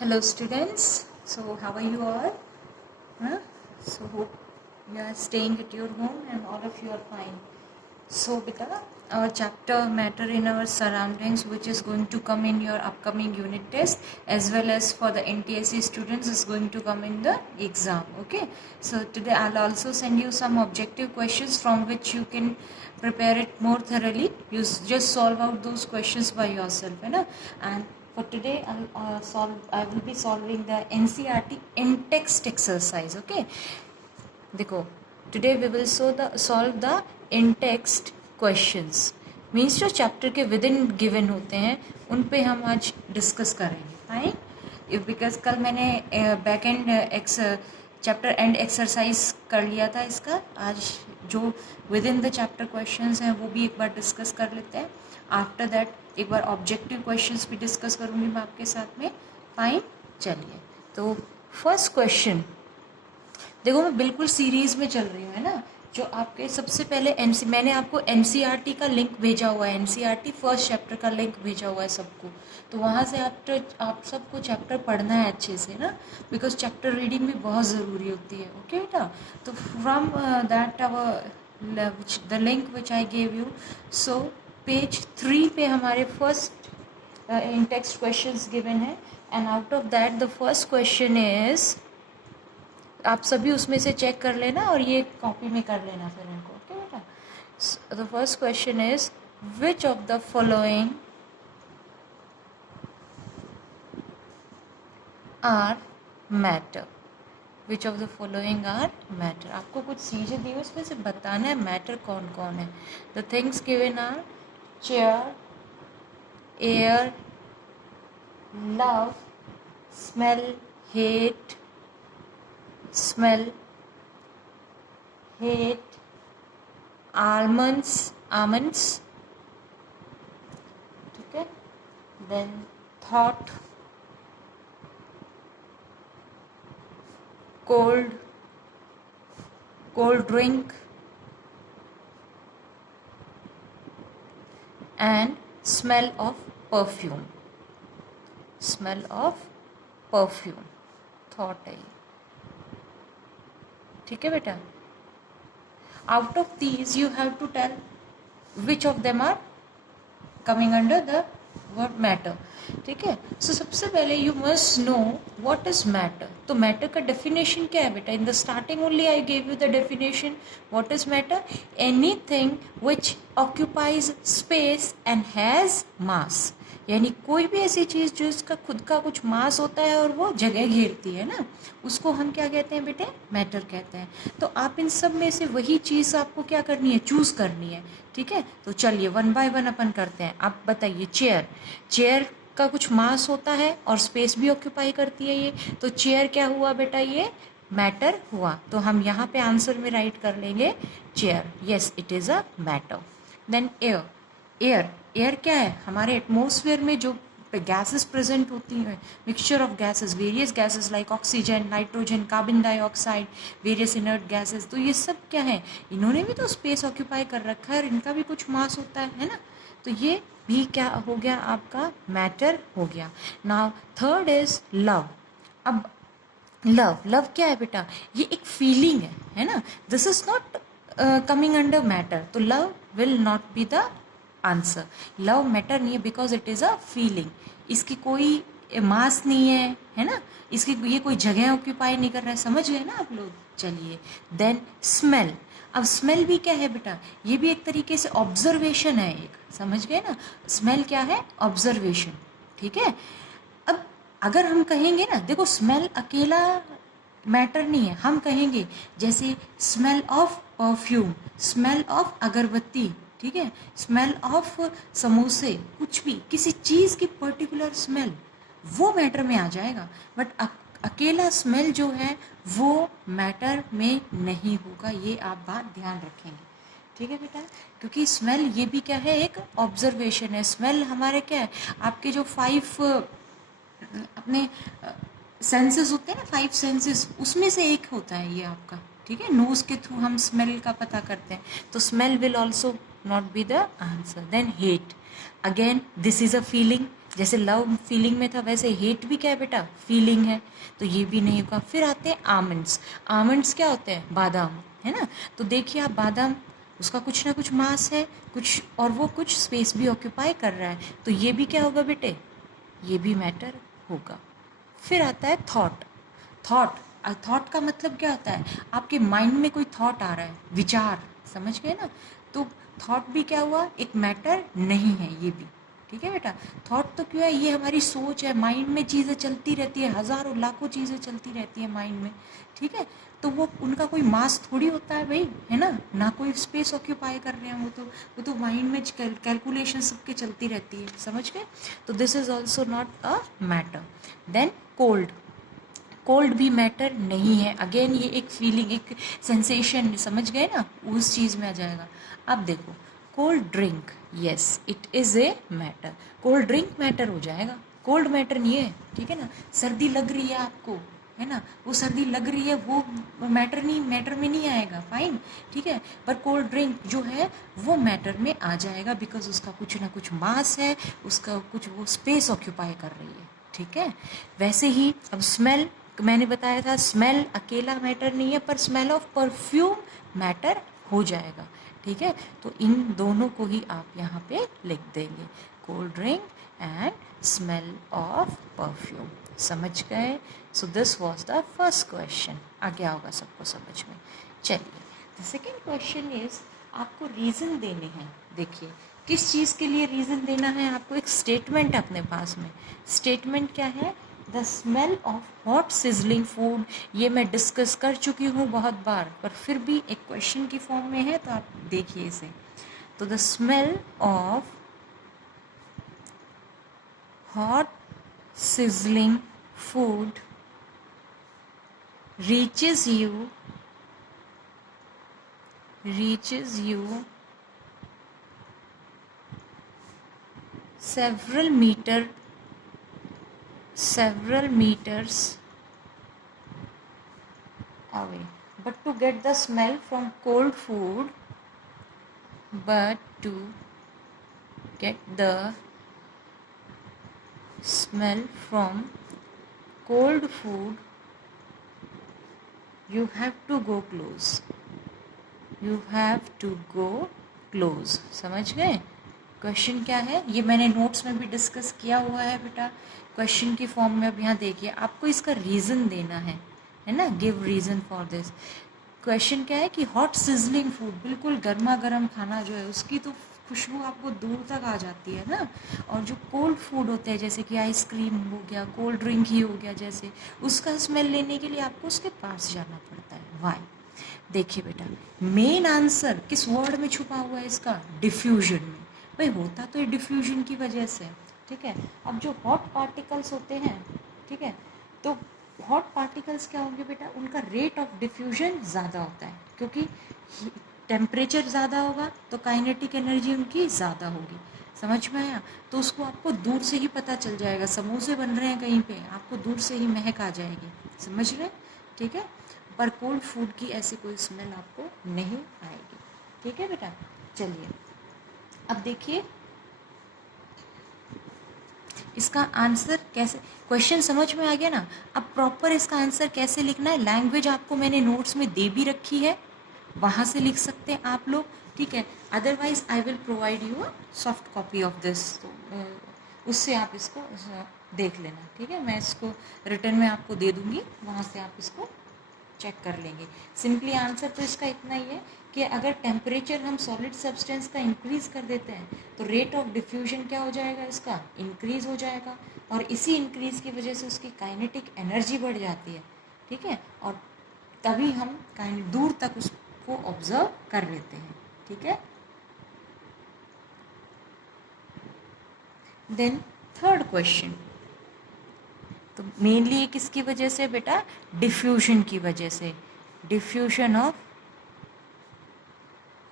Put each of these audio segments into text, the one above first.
Hello students, so how are you all? So hope you are staying at your home and all of you are fine. So beta, our chapter matter in our surroundings, which is going to come in your upcoming unit test as well as for the NTSC students is going to come in the exam. Okay, so today I'll also send you some objective questions from which you can prepare it more thoroughly. You just solve out those questions by yourself, and for today I will be solving the NCERT in-text exercise. Okay, देखो today we will solve the in text questions means जो चैप्टर के within given होते हैं उन पे हम आज डिस्कस करेंगे फाइन बिकॉज कल मैंने back and chapter and exercise कर लिया था इसका आज जो with in the chapter questions हैं वो भी एक बार डिस्कस कर लेते हैं आफ्टर दैट एक बार ऑब्जेक्टिव क्वेश्चंस भी डिस्कस करूँगी मैं आपके साथ में फाइन चलिए तो फर्स्ट क्वेश्चन देखो मैं बिल्कुल सीरीज में चल रही हूँ है ना जो आपके सबसे पहले मैंने आपको एनसीईआरटी का लिंक भेजा हुआ है एनसीईआरटी फर्स्ट चैप्टर का लिंक भेजा हुआ है सबको तो वहाँ से आप सबको चैप्टर पढ़ना है अच्छे से ना बिकॉज चैप्टर रीडिंग भी बहुत ज़रूरी होती है ओके बेटा तो from that the link which I gave you so page 3 पे हमारे first in text questions given है and out of that the first question is आप सभी उसमें से चेक कर लेना और ये कॉपी में कर लेना फिर इनको ओके बेटा the first question is which of the following are matter which of the following are matter आपको कुछ चीज़ें दी उसमें से बताना है मैटर कौन कौन है the things given are chair air love smell hate smell hate almonds ठीक है then thought cold drink and smell of perfume thought है ठीक है बेटा out of these you have to tell which of them are coming under the word matter ठीक है so सबसे पहले you must know what is matter तो matter का डेफिनेशन क्या है बेटा in the starting only I gave you the definition what is matter anything which occupies space and has mass यानी कोई भी ऐसी चीज़ जो इसका खुद का कुछ मास होता है और वो जगह घेरती है ना उसको हम क्या कहते हैं बेटे मैटर कहते हैं तो आप इन सब में से वही चीज़ आपको क्या करनी है चूज़ करनी है ठीक है तो चलिए 1 बाय 1 अपन करते हैं आप बताइए चेयर का कुछ मास होता है और स्पेस भी ऑक्यूपाई करती है ये तो चेयर क्या हुआ बेटा ये मैटर हुआ तो हम यहाँ पे आंसर में राइट कर लेंगे chair yes it is a matter then air क्या है हमारे एटमॉस्फेयर में जो गैसेस प्रेजेंट होती हैं mixture of gases various gases like oxygen nitrogen carbon dioxide various inert gases तो ये सब क्या है इन्होंने भी तो स्पेस ऑक्यूपाई कर रखा है और इनका भी कुछ मास होता है ना तो ये भी क्या हो गया आपका मैटर हो गया नाउ थर्ड इज लव अब लव क्या है बेटा ये एक फीलिंग है ना this is not coming under matter तो love will not be the answer love matter नहीं है because it is a feeling इसकी कोई मास नहीं है ना इसकी ये कोई जगह ऑक्यूपाई नहीं कर रहा है समझ गए ना आप लोग चलिए देन स्मेल अब स्मेल भी क्या है बेटा ये भी एक तरीके से ऑब्जर्वेशन है एक समझ गए ना स्मेल क्या है ऑब्जर्वेशन ठीक है अब अगर हम कहेंगे ना देखो स्मेल अकेला मैटर नहीं है हम कहेंगे जैसे smell of perfume smell of अगरबत्ती ठीक है स्मेल ऑफ समोसे कुछ भी किसी चीज़ की पर्टिकुलर स्मेल वो मैटर में आ जाएगा बट अकेला स्मेल जो है वो मैटर में नहीं होगा ये आप बात ध्यान रखेंगे ठीक है बेटा क्योंकि स्मेल ये भी क्या है एक ऑब्जर्वेशन है स्मेल हमारे क्या है आपके जो 5 अपने सेंसेस होते हैं ना 5 सेंसेस उसमें से एक होता है ये आपका ठीक है नोज के थ्रू हम स्मेल का पता करते हैं तो smell will also not be the answer then hate again this is a feeling जैसे लव फीलिंग में था, वैसे हेट भी क्या है बेटा, फीलिंग है, तो ये भी नहीं होगा। फिर आते हैं आमंड्स। आमंड्स क्या होते हैं, बादाम, है ना। तो देखिए आप, बादाम, उसका कुछ ना कुछ मास है, कुछ, और वो कुछ स्पेस भी ऑक्यूपाई कर रहा है, तो ये भी क्या होगा बेटे, ये भी मैटर होगा। फिर आता है थॉट। थॉट, थॉट का मतलब क्या होता है, आपके माइंड में कोई थॉट आ रहा है, विचार, समझ गए ना। तो थॉट भी क्या हुआ, एक मैटर नहीं है ये भी, ठीक है बेटा। थॉट तो क्यों है, ये हमारी सोच है, माइंड में चीज़ें चलती रहती है, हज़ारों लाखों चीज़ें चलती रहती है माइंड में, ठीक है। तो वो, उनका कोई मास थोड़ी होता है भाई, है ना कोई स्पेस ऑक्यूपाई कर रहे हैं, वो तो माइंड में कैलकुलेशन सबके चलती रहती है, समझ गए। तो this is also not a matter. Then cold. Cold भी मैटर नहीं है, अगेन ये एक फीलिंग, एक सेंसेशन, समझ गए ना, उस चीज़ में आ जाएगा। अब देखो, cold drink, yes it is a matter, cold drink matter हो जाएगा, कोल्ड मैटर नहीं है, ठीक है ना। सर्दी लग रही है आपको, है ना, वो सर्दी लग रही है, वो मैटर नहीं, मैटर में नहीं आएगा, फाइन, ठीक है। पर कोल्ड ड्रिंक जो है वो मैटर में आ जाएगा, बिकॉज उसका कुछ ना कुछ मास है, उसका कुछ वो स्पेस ऑक्यूपाई कर रही है, ठीक है। वैसे ही अब स्मेल, मैंने बताया था स्मेल अकेला मैटर नहीं है, पर स्मेल ऑफ परफ्यूम मैटर हो जाएगा, ठीक है। तो इन दोनों को ही आप यहाँ पे लिख देंगे, cold drink and smell of perfume, समझ गए। So this was the first question, आ गया होगा सबको समझ में। चलिए, द सेकेंड क्वेश्चन इज, आपको रीज़न देने हैं। देखिए किस चीज़ के लिए रीज़न देना है आपको, एक स्टेटमेंट अपने पास में, स्टेटमेंट क्या है, the smell of hot sizzling food. ये मैं डिस्कस कर चुकी हूँ बहुत बार, पर फिर भी एक क्वेश्चन की फॉर्म में है, तो आप देखिए इसे। तो the smell of hot sizzling food reaches you several meters away, but to get the smell from cold food, but to get the smell from cold food you have to go close, you have to go close, समझ गए। Question क्या है, ये मैंने notes में भी discuss किया हुआ है बेटा, क्वेश्चन की फॉर्म में। अब यहाँ देखिए, आपको इसका रीज़न देना है ना, give reason for this. Question क्या है कि हॉट सिजलिंग फूड, बिल्कुल गर्मा गर्म खाना जो है उसकी तो खुशबू आपको दूर तक आ जाती है ना, और जो कोल्ड फूड होते हैं जैसे कि आइसक्रीम हो गया, कोल्ड ड्रिंक ही हो गया, जैसे उसका स्मेल लेने के लिए आपको उसके पास जाना पड़ता है। वाई, देखिए बेटा, मेन आंसर किस वर्ड में छुपा हुआ है इसका, डिफ्यूजन में। भाई होता तो ये डिफ्यूजन की वजह से, ठीक है। अब जो हॉट पार्टिकल्स होते हैं, ठीक है, तो हॉट पार्टिकल्स क्या होंगे बेटा, उनका रेट ऑफ डिफ्यूजन ज़्यादा होता है, क्योंकि टेम्परेचर ज़्यादा होगा तो काइनेटिक एनर्जी उनकी ज़्यादा होगी, समझ में आया। तो उसको आपको दूर से ही पता चल जाएगा, समोसे बन रहे हैं कहीं पे, आपको दूर से ही महक आ जाएगी, समझ रहे, ठीक है। पर कोल्ड फूड की ऐसी कोई स्मेल आपको नहीं आएगी, ठीक है बेटा। चलिए अब देखिए इसका आंसर कैसे, क्वेश्चन समझ में आ गया ना। अब प्रॉपर इसका आंसर कैसे लिखना है, लैंग्वेज आपको मैंने नोट्स में दे भी रखी है, वहाँ से लिख सकते हैं आप लोग, ठीक है। Otherwise I will provide you a soft copy of this, तो उससे आप इसको देख लेना, ठीक है। मैं इसको रिटर्न में आपको दे दूँगी, वहाँ से आप इसको चेक कर लेंगे। सिंपली आंसर तो इसका इतना ही है कि अगर टेम्परेचर हम सॉलिड सब्सटेंस का इंक्रीज़ कर देते हैं तो रेट ऑफ डिफ्यूजन क्या हो जाएगा, इसका इंक्रीज़ हो जाएगा, और इसी इंक्रीज़ की वजह से उसकी काइनेटिक एनर्जी बढ़ जाती है, ठीक है, और तभी हम दूर तक उसको ऑब्जर्व कर लेते हैं, ठीक है। देन थर्ड क्वेश्चन, तो मेनली ये किसकी वजह से बेटा, डिफ्यूजन की वजह से, diffusion of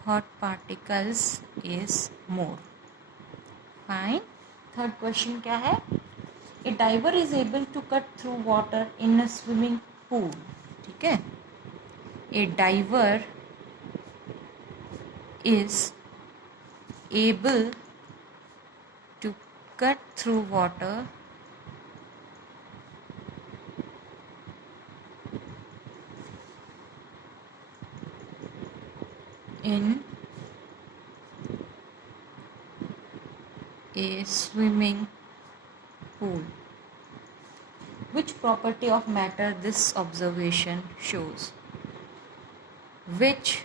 hot particles is more. Fine. Third question क्या है, a diver is able to cut through water in a swimming pool, ठीक है। A diver is able to cut through water in a swimming pool. Which property of matter this observation shows? Which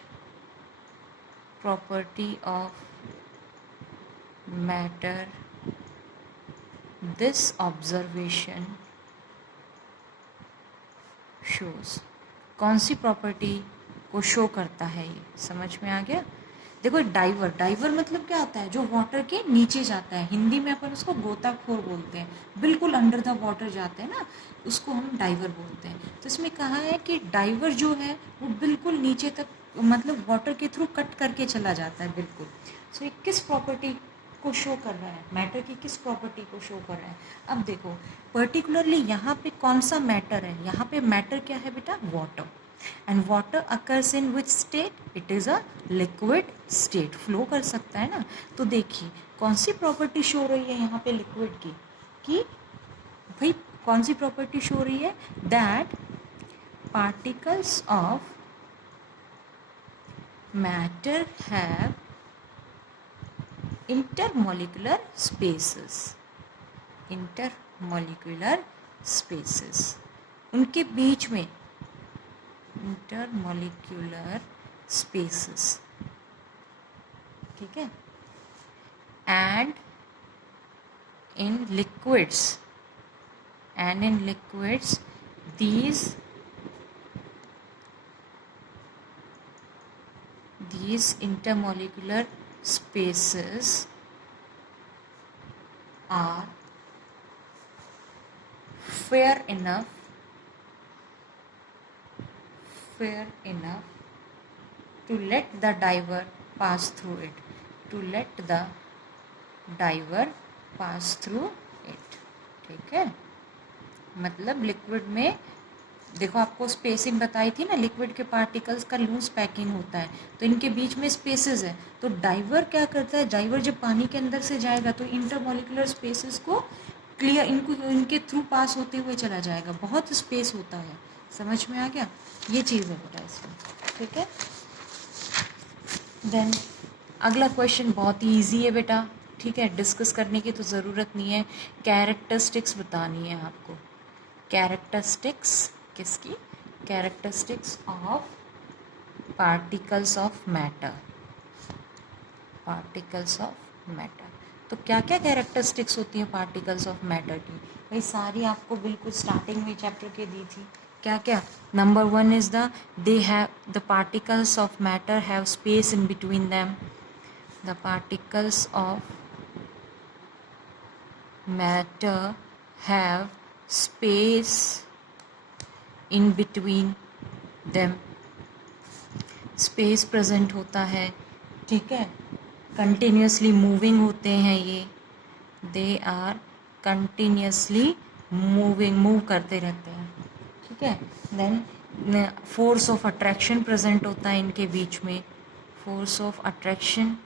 property of matter this observation shows? कौन सी property को show करता है ये? समझ में आ गया? देखो डाइवर, डाइवर मतलब क्या होता है? जो वाटर के नीचे जाता है, हिंदी में अपन उसको गोताखोर बोलते हैं, बिल्कुल अंडर द वाटर जाते हैं ना, उसको हम डाइवर बोलते हैं। तो इसमें कहा है कि डाइवर जो है वो बिल्कुल नीचे तक, मतलब वाटर के थ्रू कट करके चला जाता है बिल्कुल। सो ये किस प्रॉपर्टी को शो कर रहा है? मैटर की किस प्रॉपर्टी को शो कर रहा है? अब देखो पर्टिकुलरली यहाँ पे कौन सा मैटर है? यहाँ पे मैटर क्या है बेटा? Water. And water occurs in which state? It is a liquid state, flow कर सकता है ना। तो देखिए कौन सी प्रॉपर्टी शो रही है यहाँ पे लिक्विड की, कि भाई कौन सी प्रॉपर्टी शो हो रही है? That particles of matter have intermolecular spaces, intermolecular spaces, उनके बीच में intermolecular spaces, ठीक है। and in liquids these intermolecular spaces are fair enough to let the diver pass through it, ठीक है। मतलब लिक्विड में देखो आपको स्पेसिंग बताई थी ना, लिक्विड के पार्टिकल्स का लूज पैकिंग होता है, तो इनके बीच में स्पेसेस है। तो डाइवर क्या करता है? डाइवर जब पानी के अंदर से जाएगा तो इंटरमोलिकुलर स्पेसेस को क्लियर, इनके थ्रू पास होते हुए चला जाएगा। बहुत स्पेस होता है, समझ में आ गया? ये चीज़ है बेटा इसमें, ठीक है। देन अगला क्वेश्चन बहुत ही ईजी है बेटा, ठीक है, डिस्कस करने की तो ज़रूरत नहीं है। कैरेक्टरिस्टिक्स बतानी है आपको। कैरेक्टरिस्टिक्स किसकी? Characteristics of particles of matter, तो क्या क्या कैरेक्टरिस्टिक्स होती हैं पार्टिकल्स ऑफ मैटर की? भाई सारी आपको बिल्कुल स्टार्टिंग में चैप्टर के दी थी। क्या क्या? Number 1 is the particles of matter have space in between them. The particles of matter have space in between them, space present होता है, ठीक है। कंटिन्यूसली मूविंग होते हैं ये, दे आर कंटिन्यूसली मूव करते रहते हैं, ठीक है। Then force of attraction present होता है इनके बीच में। Force of attraction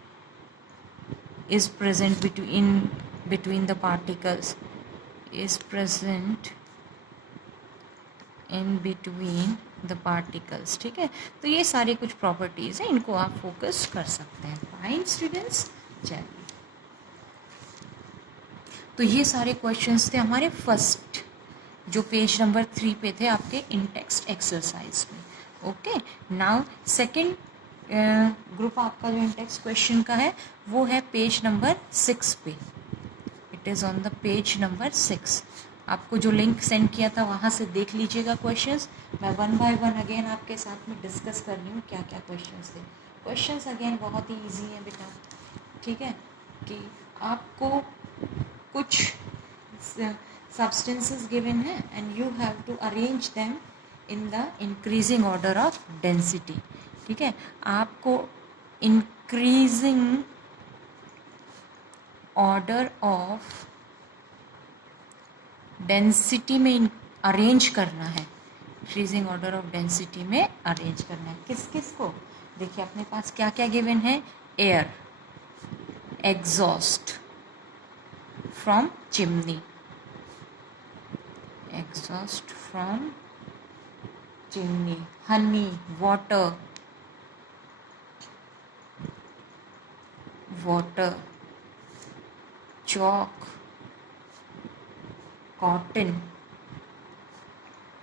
is present between the particles, is present in between the particles, ठीक है। तो ये सारी कुछ प्रॉपर्टीज़ हैं, इनको आप फोकस कर सकते हैं। फाइन स्टूडेंट्स, चलिए तो ये सारे क्वेश्चंस थे हमारे फर्स्ट, जो पेज नंबर 3 पे थे आपके इन टेक्स्ट एक्सरसाइज में। ओके, नाउ सेकंड ग्रुप आपका जो इन टेक्स्ट क्वेश्चन का है वो है पेज नंबर 6 पे। It is on the page number 6। आपको जो लिंक सेंड किया था वहाँ से देख लीजिएगा क्वेश्चंस। मैं 1 बाय 1 अगेन आपके साथ में डिस्कस कर रही हूँ क्या क्या क्वेश्चंस थे। क्वेश्चंस अगेन बहुत ही इजी है बेटा, ठीक है, कि आपको कुछ सब्सटेंसेस गिवन है and you have to arrange them in the increasing order of density, ठीक है। आपको इंक्रीजिंग ऑर्डर ऑफ डेंसिटी में अरेंज करना है, इंक्रीजिंग ऑर्डर ऑफ डेंसिटी में अरेंज करना है। किस किस को? देखिए अपने पास क्या क्या गिवन है? Air, exhaust, from chimney, exhaust from chimney, Honey, water, water, chalk, cotton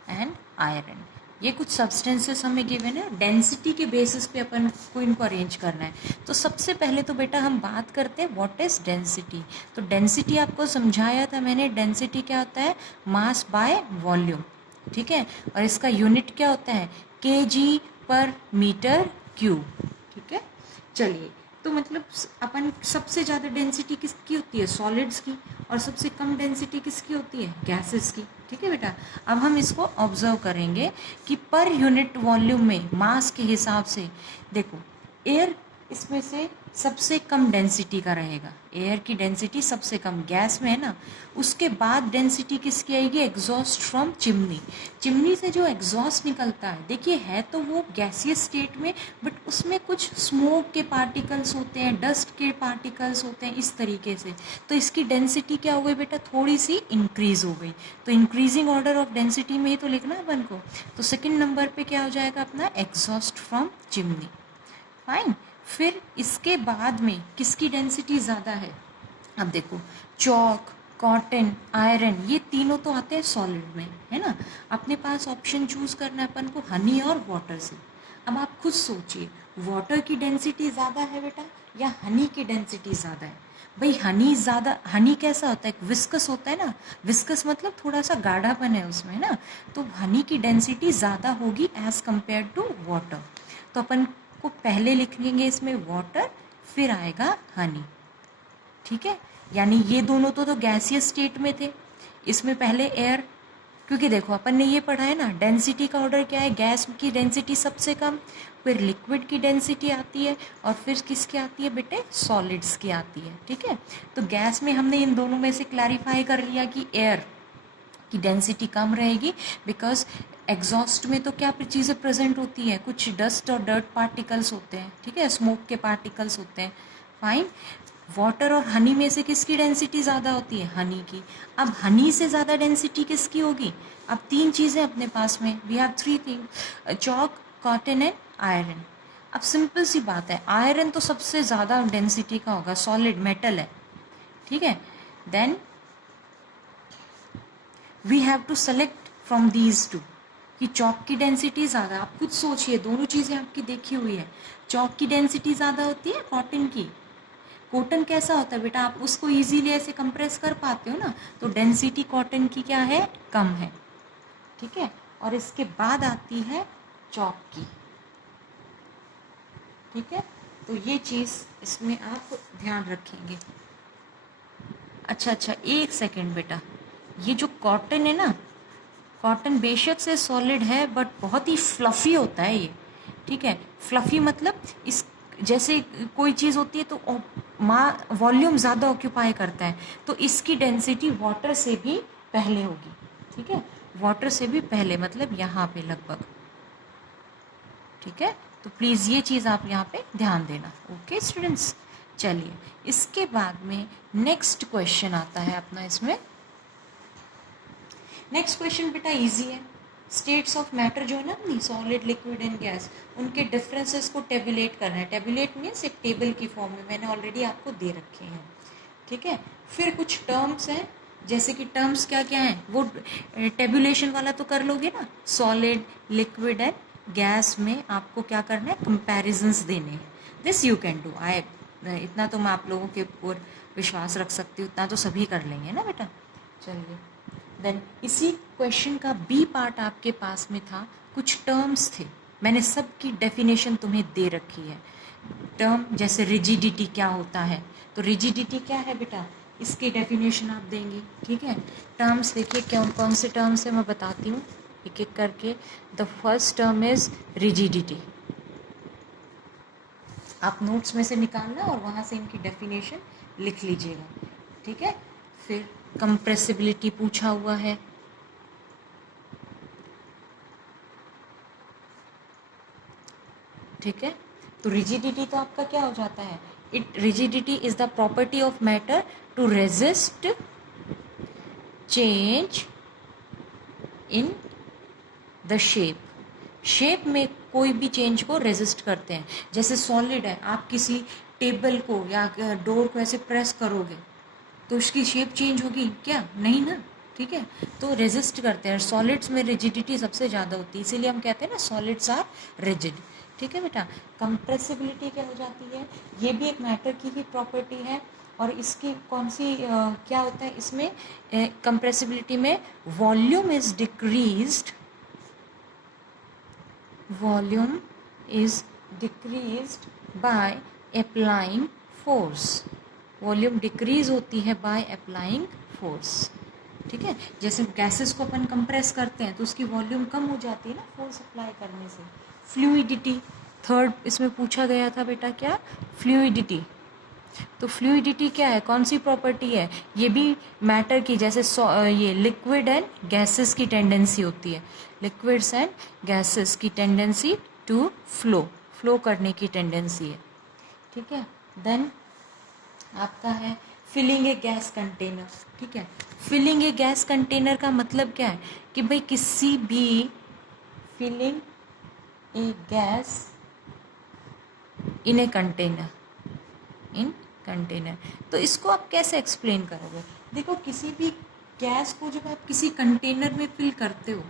and iron. ये कुछ सब्सटेंसेस हमें गिवन है, डेंसिटी के बेसिस पे अपन को इनको अरेंज करना है। तो सबसे पहले तो बेटा हम बात करते हैं व्हाट इज डेंसिटी। तो डेंसिटी आपको समझाया था मैंने, डेंसिटी क्या होता है, मास बाय वॉल्यूम, ठीक है, और इसका यूनिट क्या होता है, केजी पर मीटर क्यूब, ठीक है। चलिए, तो मतलब अपन सबसे ज़्यादा डेंसिटी किसकी होती है, सॉलिड्स की, और सबसे कम डेंसिटी किसकी होती है, गैसेस की, ठीक है बेटा। अब हम इसको ऑब्जर्व करेंगे कि पर यूनिट वॉल्यूम में मास के हिसाब से देखो, एयर इसमें से सबसे कम डेंसिटी का रहेगा, एयर की डेंसिटी सबसे कम गैस में है ना। उसके बाद डेंसिटी किसकी आएगी, एग्जॉस्ट फ्रॉम चिमनी। चिमनी से जो एग्जॉस्ट निकलता है, देखिए है तो वो गैसियस स्टेट में, बट उसमें कुछ स्मोक के पार्टिकल्स होते हैं, डस्ट के पार्टिकल्स होते हैं, इस तरीके से। तो इसकी डेंसिटी क्या हो गई बेटा, थोड़ी सी इंक्रीज हो गई। तो इंक्रीजिंग ऑर्डर ऑफ डेंसिटी में ही तो लिखना है अपन को। तो सेकेंड नंबर पे क्या हो जाएगा अपना, एग्जॉस्ट फ्रॉम चिमनी, फाइन। फिर इसके बाद में किसकी डेंसिटी ज़्यादा है, अब देखो, चॉक, कॉटन, आयरन, ये तीनों तो आते हैं सॉलिड में, है ना। अपने पास ऑप्शन चूज करना है अपन को हनी और वाटर से। अब आप खुद सोचिए, वाटर की डेंसिटी ज़्यादा है बेटा या हनी की डेंसिटी ज़्यादा है। भाई हनी ज़्यादा, हनी कैसा होता है, विस्कस होता है ना, विस्कस मतलब थोड़ा सा गाढ़ापन है उसमें, है ना। तो हनी की डेंसिटी ज़्यादा होगी एज कम्पेयर टू वाटर। तो अपन को पहले लिख लेंगे इसमें वाटर, फिर आएगा हनी, ठीक है। यानी ये दोनों तो गैसियस स्टेट में थे, इसमें पहले एयर, क्योंकि देखो अपन ने ये पढ़ा है ना, डेंसिटी का ऑर्डर क्या है, गैस की डेंसिटी सबसे कम, फिर लिक्विड की डेंसिटी आती है, और फिर किसकी आती है बेटे, सॉलिड्स की आती है, ठीक है। तो गैस में हमने इन दोनों में से क्लैरिफाई कर लिया कि एयर की डेंसिटी कम रहेगी, बिकॉज एग्जॉस्ट में तो क्या चीज़ें प्रेजेंट होती हैं, कुछ डस्ट और डर्ट पार्टिकल्स होते हैं, ठीक है, स्मोक के पार्टिकल्स होते हैं, फाइन। वाटर और हनी में से किसकी डेंसिटी ज़्यादा होती है, हनी की। अब हनी से ज़्यादा डेंसिटी किसकी होगी, अब तीन चीज़ें अपने पास में, we have three thing, chalk, cotton and iron. अब सिंपल सी बात है, आयरन तो सबसे ज़्यादा डेंसिटी का होगा, सॉलिड मेटल है, ठीक है। Then we have to select from these two, कि चॉक की डेंसिटी ज़्यादा, आप खुद सोचिए, दोनों चीज़ें आपकी देखी हुई है, चॉक की डेंसिटी ज़्यादा होती है कॉटन की। कॉटन कैसा होता है बेटा, आप उसको इजीली ऐसे कंप्रेस कर पाते हो ना, तो डेंसिटी कॉटन की क्या है, कम है, ठीक है। और इसके बाद आती है चॉक की, ठीक है। तो ये चीज़ इसमें आप ध्यान रखेंगे। अच्छा, एक सेकेंड बेटा, ये जो कॉटन है ना, कॉटन बेशक से सॉलिड है बट बहुत ही फ्लफ़ी होता है ये, ठीक है। फ्लफ़ी मतलब इस जैसे कोई चीज़ होती है तो वॉल्यूम ज़्यादा ऑक्यूपाई करता है, तो इसकी डेंसिटी वाटर से भी पहले होगी, ठीक है, वाटर से भी पहले, मतलब यहाँ पे लगभग, ठीक है। तो प्लीज़ ये चीज़ आप यहाँ पे ध्यान देना, ओके स्टूडेंट्स। चलिए, इसके बाद में नेक्स्ट क्वेश्चन आता है अपना इसमें। नेक्स्ट क्वेश्चन बेटा इजी है, स्टेट्स ऑफ मैटर जो है ना अपनी, सॉलिड, लिक्विड एंड गैस, उनके डिफरेंसेस को टेबुलेट करना है। टेबुलेट मीन्स एक टेबल की फॉर्म में, मैंने ऑलरेडी आपको दे रखे हैं, ठीक है। फिर कुछ टर्म्स हैं, जैसे कि टर्म्स क्या क्या हैं, वो टेबुलेशन वाला तो कर लोगे ना, सॉलिड, लिक्विड एंड गैस में आपको क्या करना है, कंपैरिजंस देने हैं। दिस यू कैन डू, इतना तो मैं आप लोगों के ऊपर विश्वास रख सकती हूँ, इतना तो सभी कर लेंगे ना बेटा। चलिए, देन इसी क्वेश्चन का बी पार्ट आपके पास में था, कुछ टर्म्स थे, मैंने सबकी डेफिनेशन तुम्हें दे रखी है। टर्म जैसे रिजिडिटी क्या होता है, तो रिजिडिटी क्या है बेटा, इसकी डेफिनेशन आप देंगे, ठीक है। टर्म्स देखिए कौन कौन से टर्म्स है, मैं बताती हूँ एक एक करके। The first term is rigidity, आप नोट्स में से निकालना और वहाँ से इनकी डेफिनेशन लिख लीजिएगा, ठीक है। फिर कंप्रेसिबिलिटी पूछा हुआ है, ठीक है। तो रिजिडिटी तो आपका क्या हो जाता है, rigidity is the property of matter to resist change in the shape में कोई भी चेंज को रेजिस्ट करते हैं। जैसे सॉलिड है, आप किसी टेबल को या डोर को ऐसे प्रेस करोगे तो उसकी शेप चेंज होगी क्या? नहीं ना, ठीक है। तो रेजिस्ट करते हैं। सॉलिड्स में रिजिडिटी सबसे ज़्यादा होती है, इसीलिए हम कहते हैं ना सॉलिड्स आर रिजिड, ठीक है बेटा। कंप्रेसिबिलिटी क्या हो जाती है? ये भी एक मैटर की ही प्रॉपर्टी है। और इसकी कौन सी क्या होता है इसमें? कंप्रेसिबिलिटी में volume is decreased, volume is decreased by applying force. Volume decrease होती है बाय अप्लाइंग फोर्स, ठीक है। जैसे गैसेस को अपन कंप्रेस करते हैं तो उसकी वॉल्यूम कम हो जाती है ना फोर्स अप्लाई करने से। फ्लूइडिटी थर्ड इसमें पूछा गया था बेटा, क्या? फ्लूइडिटी। तो फ्लूइडिटी क्या है? कौन सी प्रॉपर्टी है? ये भी मैटर की, जैसे ये लिक्विड एंड गैसेस की टेंडेंसी होती है, लिक्विड्स एंड गैसेस की टेंडेंसी टू फ्लो करने की टेंडेंसी है, ठीक है। देन आपका है फिलिंग ए गैस कंटेनर, ठीक है। फिलिंग ए गैस कंटेनर का मतलब क्या है कि भाई किसी भी filling a gas in a container, in container. तो इसको आप कैसे एक्सप्लेन करोगे? देखो, किसी भी गैस को जब आप किसी कंटेनर में फिल करते हो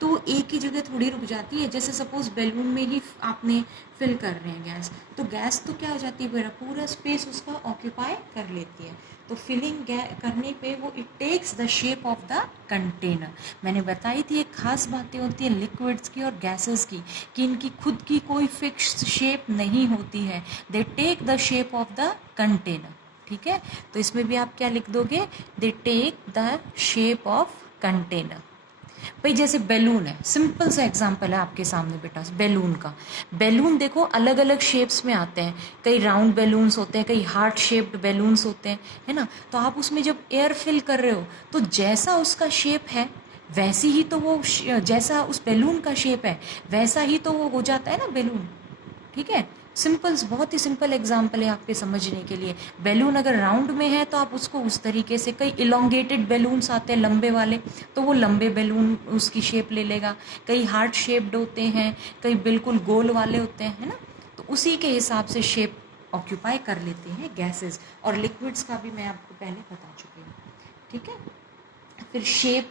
तो वो एक ही जगह थोड़ी रुक जाती है। जैसे सपोज बैलून में ही आपने फिल कर रहे हैं गैस, तो गैस तो क्या हो जाती है, पूरा स्पेस उसका ऑक्यूपाई कर लेती है। तो फिलिंग करने पे वो it takes the shape of the container. मैंने बताई थी एक खास बातें होती है लिक्विड्स की और गैसेस की कि इनकी खुद की कोई फिक्स शेप नहीं होती है, they take the shape of the container, ठीक है। तो इसमें भी आप क्या लिख दोगे? They take the shape of container. भाई जैसे बैलून है, सिंपल सा एग्जांपल है आपके सामने बेटा बैलून का। बैलून देखो अलग अलग शेप्स में आते हैं, कई राउंड बैलून्स होते हैं, कई हार्ट शेप्ड बैलून्स होते हैं, है ना। तो आप उसमें जब एयर फिल कर रहे हो तो जैसा उसका शेप है वैसी ही तो वो जैसा उस बैलून का शेप है वैसा ही तो वो हो जाता है ना बैलून, ठीक है। सिंपल, बहुत ही सिंपल एग्जांपल है आपके समझने के लिए। बैलून अगर राउंड में है तो आप उसको उस तरीके से, कई इलोंगेटेड बैलून्स आते हैं लंबे वाले, तो वो लंबे बैलून उसकी शेप ले लेगा। कई हार्ट शेप्ड होते हैं, कई बिल्कुल गोल वाले होते हैं, है ना। तो उसी के हिसाब से शेप ऑक्यूपाई कर लेते हैं गैसेस। और लिक्विड्स का भी मैं आपको पहले बता चुकी हूँ, ठीक है। फिर शेप,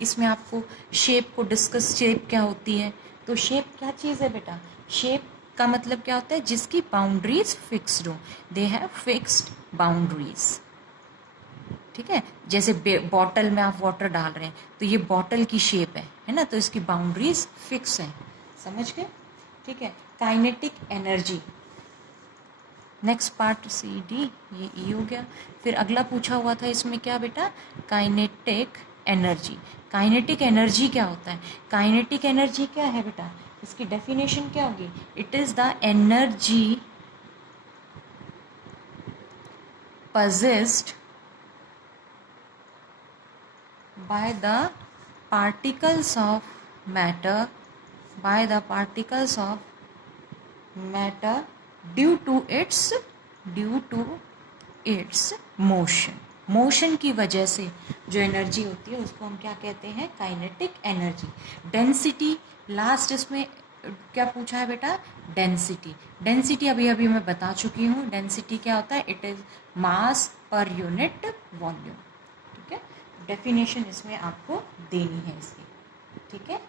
इसमें आपको शेप को डिस्कस, शेप क्या होती है। तो शेप क्या चीज़ है बेटा? शेप का मतलब क्या होता है? जिसकी बाउंड्रीज फिक्स्ड हो, दे हैव फिक्स्ड बाउंड्रीज, ठीक है। जैसे बॉटल में आप वाटर डाल रहे हैं तो ये बॉटल की शेप है ना, तो इसकी बाउंड्रीज फिक्स हैं, समझ गए, ठीक है। Kinetic energy, next part C D, ये ई हो गया। फिर अगला पूछा हुआ था इसमें क्या बेटा? Kinetic energy. काइनेटिक एनर्जी क्या होता है? काइनेटिक एनर्जी क्या है बेटा? इसकी डेफिनेशन क्या होगी? It is the energy possessed by the particles of matter, by the particles of matter due to its motion. Motion की वजह से जो एनर्जी होती है उसको हम क्या कहते हैं? Kinetic energy. डेंसिटी, लास्ट इसमें क्या पूछा है बेटा? डेंसिटी। डेंसिटी अभी अभी मैं बता चुकी हूँ। डेंसिटी क्या होता है? It is mass per unit volume, ठीक है। डेफिनेशन इसमें आपको देनी है इसकी, ठीक है।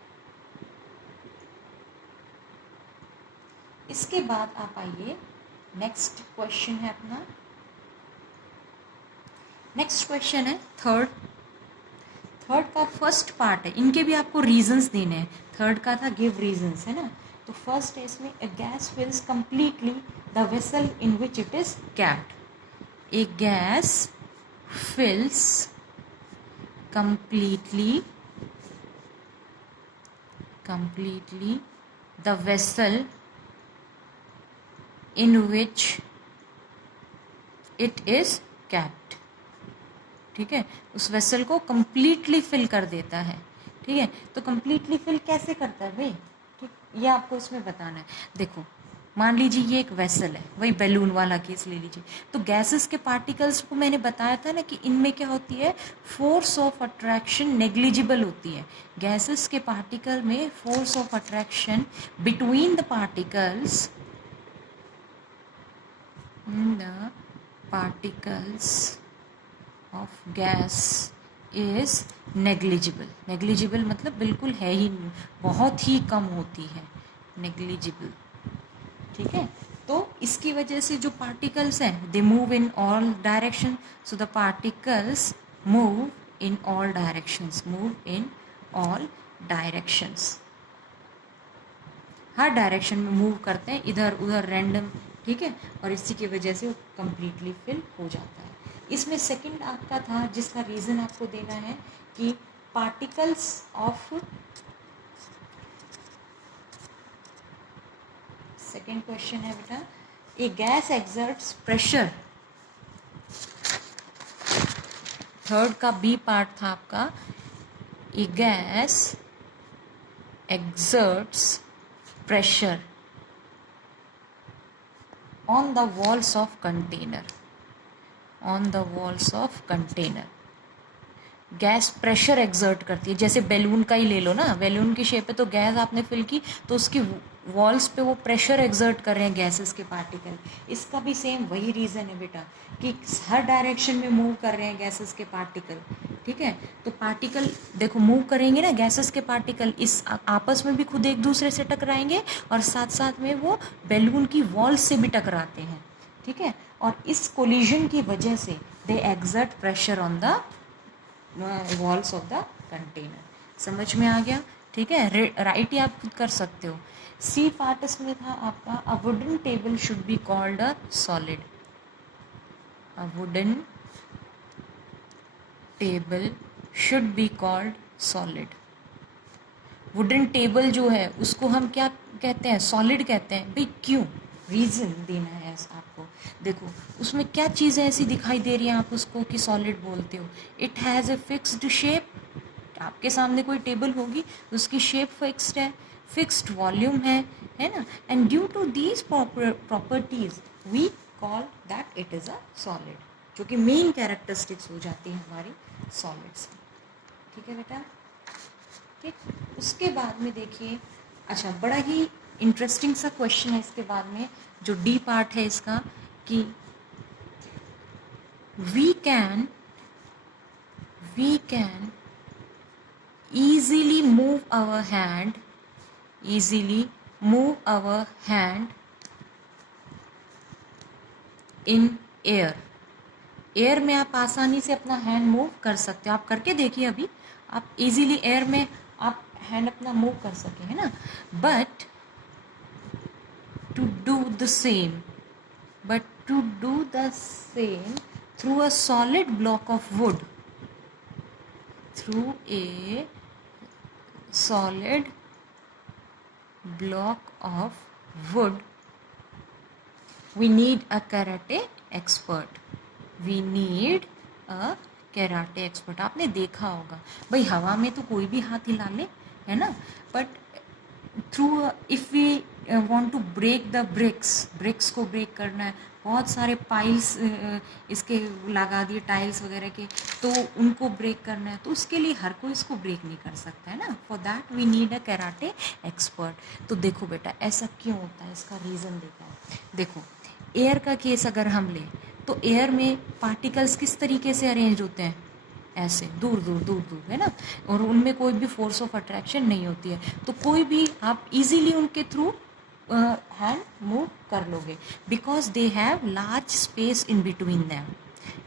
इसके बाद आप आइए, नेक्स्ट क्वेश्चन है अपना। नेक्स्ट क्वेश्चन है थर्ड का फर्स्ट पार्ट है, इनके भी आपको रीजंस देने हैं। थर्ड का था गिव रीजंस, है ना। तो फर्स्ट है इसमें, a gas fills completely the vessel in which it is capped. A gas fills completely the vessel in which it is kept, ठीक है। उस वेसल को completely फिल कर देता है, ठीक है। तो completely फिल कैसे करता है भाई? ठीक, ये आपको इसमें बताना है। देखो, मान लीजिए ये एक वेसल है, वही बैलून वाला केस ले लीजिए। तो गैसेस के पार्टिकल्स को मैंने बताया था ना कि इनमें क्या होती है, फोर्स ऑफ अट्रैक्शन नेग्लिजिबल होती है। गैसेस के पार्टिकल में force of attraction between the particles in the particles of gas is negligible. Negligible मतलब बिल्कुल है ही नहीं, बहुत ही कम होती है, नेग्लिजिबल। ठीक है, तो इसकी वजह से जो पार्टिकल्स हैं they move in all direction. So the particles move in all directions, move in all directions, her direction में मूव करते हैं, इधर उधर रैंडम। ठीक है, और इसी की वजह से वो कंप्लीटली फिल हो जाता है। इसमें सेकंड आपका था जिसका रीज़न आपको देना है कि पार्टिकल्स ऑफ, सेकेंड क्वेश्चन है बेटा, a gas exerts pressure. Third का बी पार्ट था आपका, a gas exerts pressure on the walls of container, on the walls of container. Gas pressure exert करती है, जैसे बैलून का ही ले लो ना, बैलून की शेप है तो गैस आपने फिल की तो उसकी वॉल्स पे वो प्रेशर एक्सर्ट कर रहे हैं गैसेस के पार्टिकल। इसका भी सेम वही रीज़न है बेटा कि हर डायरेक्शन में मूव कर रहे हैं गैसेस के पार्टिकल। ठीक है, तो पार्टिकल देखो मूव करेंगे ना गैसेस के पार्टिकल, इस आपस में भी खुद एक दूसरे से टकराएंगे और साथ साथ में वो बैलून की वॉल्स से भी टकराते हैं। ठीक है, और इस कोलिजन की वजह से they exert pressure on the walls of the container. समझ में आ गया? ठीक है, राइट ही आप खुद कर सकते हो। सी पार्ट इसमें था आपका, a wooden table should be called a solid, a wooden table should be called solid. Wooden table जो है उसको हम क्या कहते हैं, सॉलिड कहते हैं। भाई क्यों, रीज़न देना है आपको। देखो उसमें क्या चीज़ें ऐसी दिखाई दे रही हैं आप उसको कि सॉलिड बोलते हो। It has a fixed shape, आपके सामने कोई टेबल होगी उसकी शेप फिक्स्ड है, फिक्स्ड वॉल्यूम है ना, and due to these properties we call that it is a solid, जो कि मेन कैरेक्टरिस्टिक्स हो जाती हैं हमारी सॉलिड्स की। ठीक है बेटा, ठीक। उसके बाद में देखिए, अच्छा बड़ा ही इंटरेस्टिंग सा क्वेश्चन है इसके बाद में, जो डी पार्ट है इसका, कि we can easily move our hand in air। Air में आप आसानी से अपना हैंड मूव कर सकते हो। आप करके देखिए अभी, आप इजीली एयर में आप हैंड अपना मूव कर सके, है ना। But to do the same through a solid block of wood, through a solid block of wood, we need a karate expert। we need a karate expert। आपने देखा होगा भाई, हवा में तो कोई भी हाथ हिला ले, है ना, but through if we want to break the bricks को ब्रेक करना है, बहुत सारे पाइल्स इसके लगा दिए टाइल्स वगैरह के, तो उनको ब्रेक करना है, तो उसके लिए हर कोई इसको ब्रेक नहीं कर सकता है ना। For that we need a karate expert. तो देखो बेटा ऐसा क्यों होता है, इसका रीज़न देखा है। देखो एयर का केस अगर हम लें तो एयर में पार्टिकल्स किस तरीके से अरेंज होते हैं, ऐसे दूर दूर, है ना, और उनमें कोई भी फोर्स ऑफ अट्रैक्शन नहीं होती है, तो कोई भी आप इजीली उनके थ्रू हैंड मूव कर लोगे, because they have large space in between them.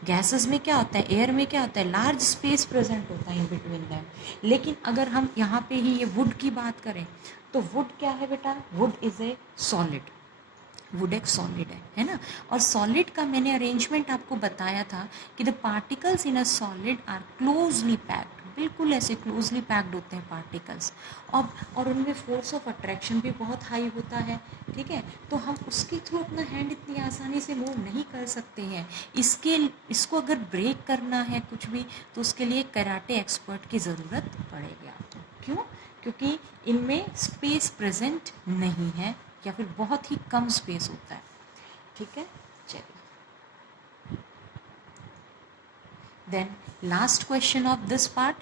Gases में क्या होता है, एयर में क्या होता है, लार्ज स्पेस प्रेजेंट होता है इन बिटवीन दैम। लेकिन अगर हम यहाँ पे ही ये वुड की बात करें तो वुड क्या है बेटा, would is a solid, would एक सॉलिड है ना। और सॉलिड का मैंने अरेंजमेंट आपको बताया था कि the particles in a solid are closely packed, बिल्कुल ऐसे क्लोजली पैक्ड होते हैं पार्टिकल्स, और उनमें फोर्स ऑफ अट्रैक्शन भी बहुत हाई होता है। ठीक है, तो हम उसके थ्रू अपना हैंड इतनी आसानी से मूव नहीं कर सकते हैं। इसको अगर ब्रेक करना है कुछ भी, तो उसके लिए कराटे एक्सपर्ट की ज़रूरत पड़ेगी आपको। क्यों? क्योंकि इनमें स्पेस प्रेजेंट नहीं है या फिर बहुत ही कम स्पेस होता है, ठीक है। चलिए, then last question of this part,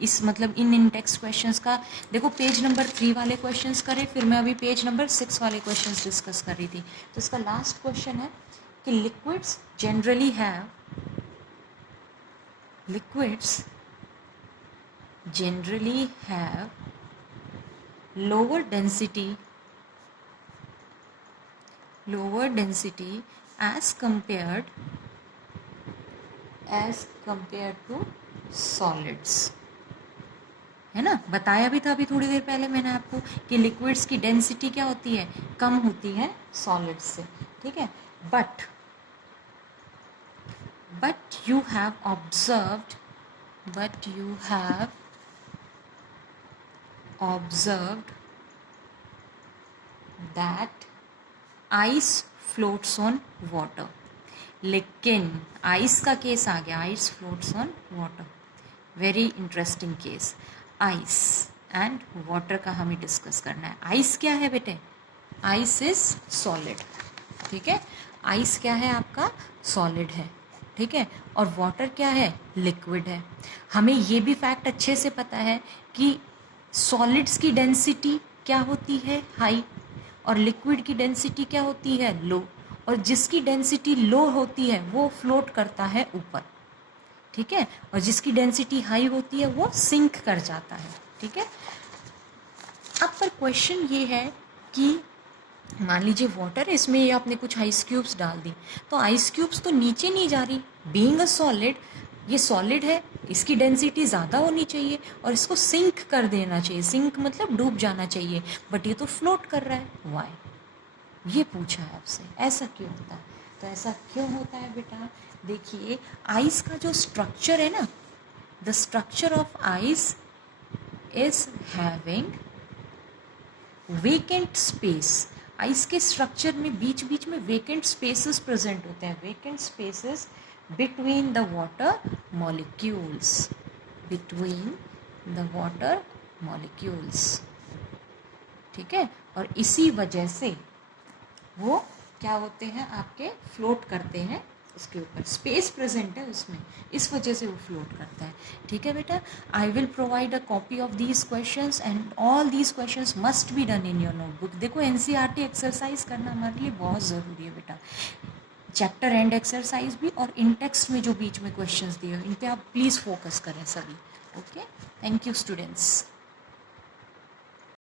इस मतलब इन टेक्स्ट क्वेश्चंस का देखो, पेज नंबर 3 वाले क्वेश्चंस करे, फिर मैं अभी पेज नंबर 6 वाले क्वेश्चंस डिस्कस कर रही थी। तो इसका लास्ट क्वेश्चन है कि liquids generally have lower density as compared to solids, है ना। बताया भी था अभी थोड़ी देर पहले मैंने आपको कि लिक्विड्स की डेंसिटी क्या होती है, कम होती है सॉलिड्स से, ठीक है। But you have observed that ice floats on water, लेकिन आइस का केस आ गया, ice floats on water, very interesting case. Ice and water का हमें डिस्कस करना है। आइस क्या है बेटे, आइस इज सॉलिड, ठीक है। आइस क्या है आपका, सॉलिड है, ठीक है। और वाटर क्या है, लिक्विड है। हमें ये भी फैक्ट अच्छे से पता है कि सॉलिड्स की डेंसिटी क्या होती है, हाई, और लिक्विड की डेंसिटी क्या होती है, लो। और जिसकी डेंसिटी लो होती है वो फ्लोट करता है ऊपर, ठीक है। और जिसकी डेंसिटी हाई होती है वो सिंक कर जाता है, ठीक है। अब पर क्वेश्चन ये है कि मान लीजिए वाटर है, इसमें ये आपने कुछ आइस क्यूब्स डाल दी, तो आइस क्यूब्स तो नीचे नहीं जा रही, बीइंग अ सॉलिड, ये सॉलिड है, इसकी डेंसिटी ज़्यादा होनी चाहिए और इसको सिंक कर देना चाहिए, सिंक मतलब डूब जाना चाहिए, बट ये तो फ्लोट कर रहा है, वाई, ये पूछा है आपसे, ऐसा क्यों होता है। तो ऐसा क्यों होता है बेटा, देखिए आइस का जो स्ट्रक्चर है ना, the structure of ice is having vacant space. Ice के स्ट्रक्चर में बीच बीच में वेकेंट स्पेसेस प्रेजेंट होते हैं, vacant spaces between the water molecules, ठीक है। और इसी वजह से वो क्या होते हैं, आपके फ्लोट करते हैं, इसके ऊपर स्पेस प्रेजेंट है उसमें, इस वजह से वो फ्लोट करता है, ठीक है बेटा। I will provide a copy of these questions and all these questions must be done in your notebook. देखो एनसीईआरटी एक्सरसाइज करना हमारे लिए बहुत ज़रूरी है बेटा, चैप्टर एंड एक्सरसाइज भी, और इन टेक्स्ट में जो बीच में क्वेश्चंस दिए इन पे आप प्लीज़ फोकस करें सभी, ओके। Thank you students.